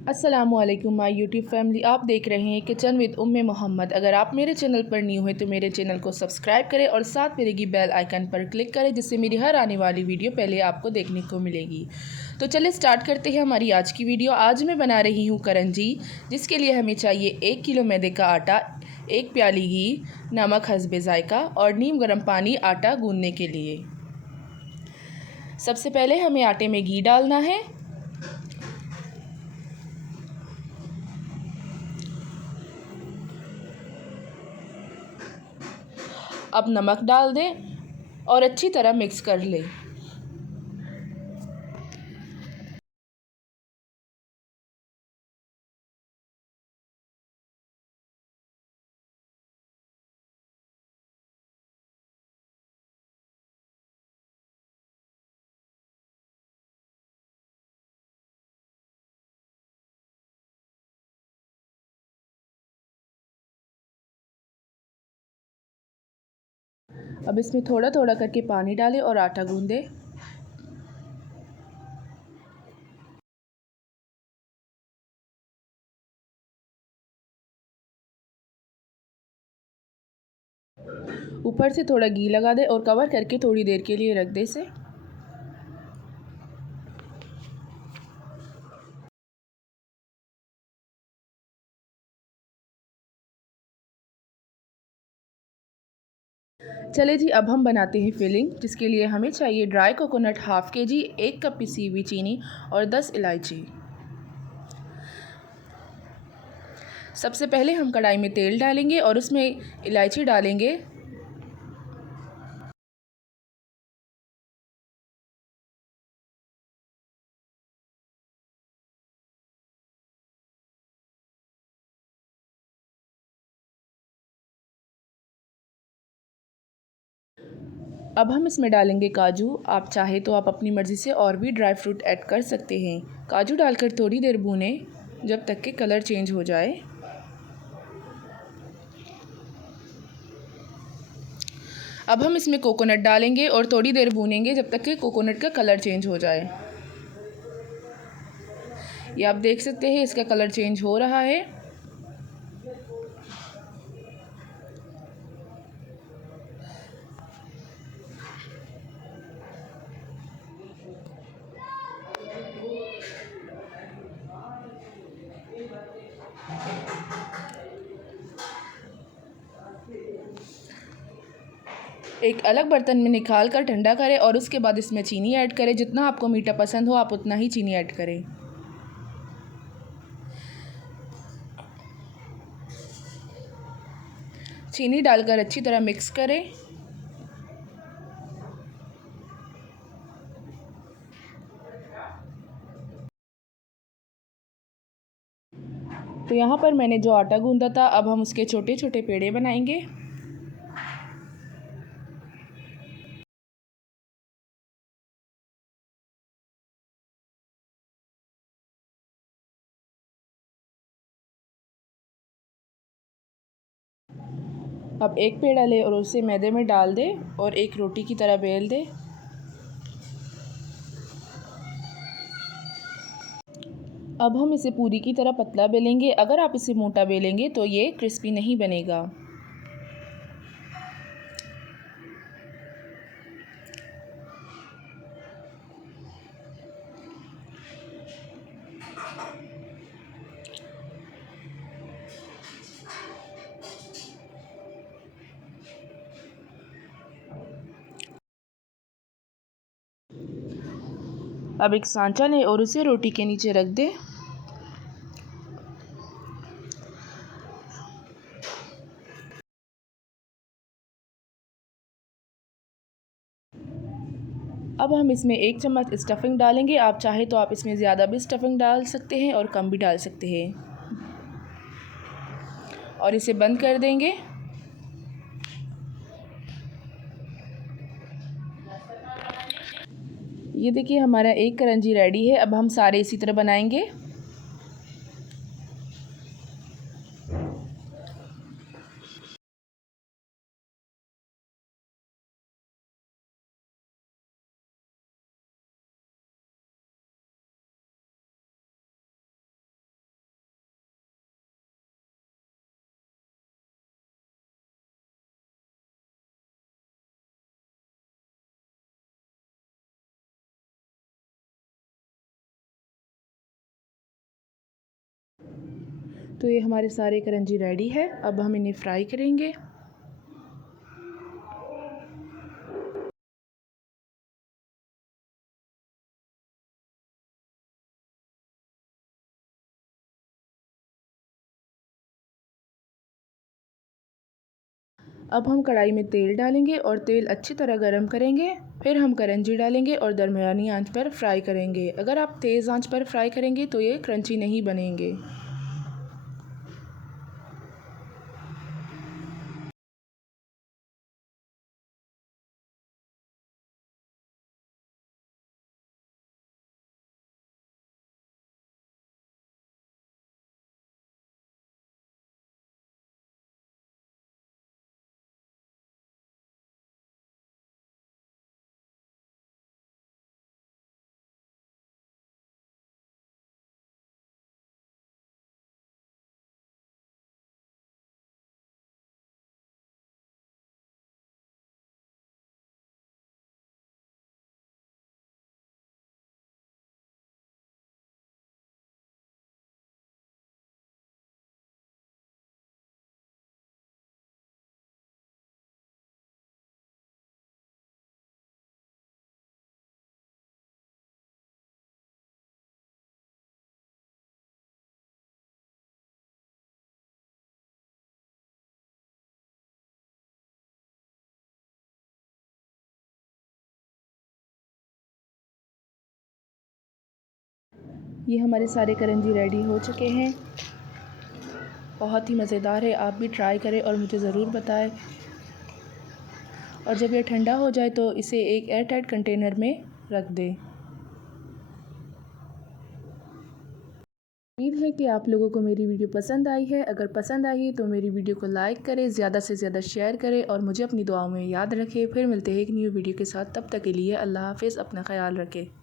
अस्सलामुअलैकुम my YouTube family. आप देख रहे हैं किचन विद उम्मे मोहम्मद। अगर आप मेरे चैनल पर न्यू हैं तो मेरे चैनल को सब्सक्राइब करें और साथ में लगी बेल आइकन पर क्लिक करें, जिससे मेरी हर आने वाली वीडियो पहले आपको देखने को मिलेगी। तो चलिए स्टार्ट करते हैं हमारी आज की वीडियो। आज मैं बना रही हूँ करंजी, जिसके लिए हमें चाहिए 1 किलो मैदे का आटा, 1 प्याली घी, नमक हस्बे ज़ायका और नीम गर्म पानी आटा गूंदने के लिए। सबसे पहले हमें आटे में घी डालना है। अब नमक डाल दें और अच्छी तरह मिक्स कर लें। अब इसमें थोड़ा थोड़ा करके पानी डालें और आटा गूंदें। ऊपर से थोड़ा घी लगा दें और कवर करके थोड़ी देर के लिए रख दें इसे। चले जी, अब हम बनाते हैं फिलिंग, जिसके लिए हमें चाहिए dry coconut half KG, 1 cup पिसी हुई चीनी और 10 इलायची। सबसे पहले हम कढ़ाई में तेल डालेंगे और उसमें इलायची डालेंगे। अब हम इसमें डालेंगे काजू। आप चाहे तो आप अपनी मर्ज़ी से और भी ड्राई फ्रूट ऐड कर सकते हैं। काजू डालकर थोड़ी देर भूनें जब तक कि कलर चेंज हो जाए। अब हम इसमें कोकोनट डालेंगे और थोड़ी देर भूनेंगे जब तक कि कोकोनट का कलर चेंज हो जाए। ये आप देख सकते हैं इसका कलर चेंज हो रहा है। एक अलग बर्तन में निकाल कर ठंडा करें और उसके बाद इसमें चीनी ऐड करें। जितना आपको मीठा पसंद हो आप उतना ही चीनी ऐड करें। चीनी डालकर अच्छी तरह मिक्स करें। तो यहाँ पर मैंने जो आटा गूंदा था, अब हम उसके छोटे छोटे पेड़े बनाएंगे। अब एक पेड़ा लें और उसे मैदे में डाल दें और एक रोटी की तरह बेल दें। अब हम इसे पूरी की तरह पतला बेलेंगे। अगर आप इसे मोटा बेलेंगे तो ये क्रिस्पी नहीं बनेगा। अब एक सांचा लें और उसे रोटी के नीचे रख दें। अब हम इसमें 1 चम्मच स्टफिंग डालेंगे। आप चाहे तो आप इसमें ज़्यादा भी स्टफिंग डाल सकते हैं और कम भी डाल सकते हैं। और इसे बंद कर देंगे। ये देखिए हमारा एक करंजी रेडी है। अब हम सारे इसी तरह बनाएंगे। तो ये हमारे सारे करंजी रेडी है। अब हम इन्हें फ्राई करेंगे। अब हम कढ़ाई में तेल डालेंगे और तेल अच्छी तरह गर्म करेंगे। फिर हम करंजी डालेंगे और दरमियानी आंच पर फ्राई करेंगे। अगर आप तेज़ आंच पर फ्राई करेंगे तो ये क्रंची नहीं बनेंगे। ये हमारे सारे करंजी रेडी हो चुके हैं। बहुत ही मज़ेदार है। आप भी ट्राई करें और मुझे ज़रूर बताएं। और जब ये ठंडा हो जाए तो इसे एक एयर टाइट कंटेनर में रख दें। उम्मीद है कि आप लोगों को मेरी वीडियो पसंद आई है। अगर पसंद आई है तो मेरी वीडियो को लाइक करें, ज़्यादा से ज़्यादा शेयर करें और मुझे अपनी दुआओं में याद रखें। फिर मिलते हैं एक न्यू वीडियो के साथ। तब तक के लिए अल्लाह हाफ़िज़। अपना ख्याल रखें।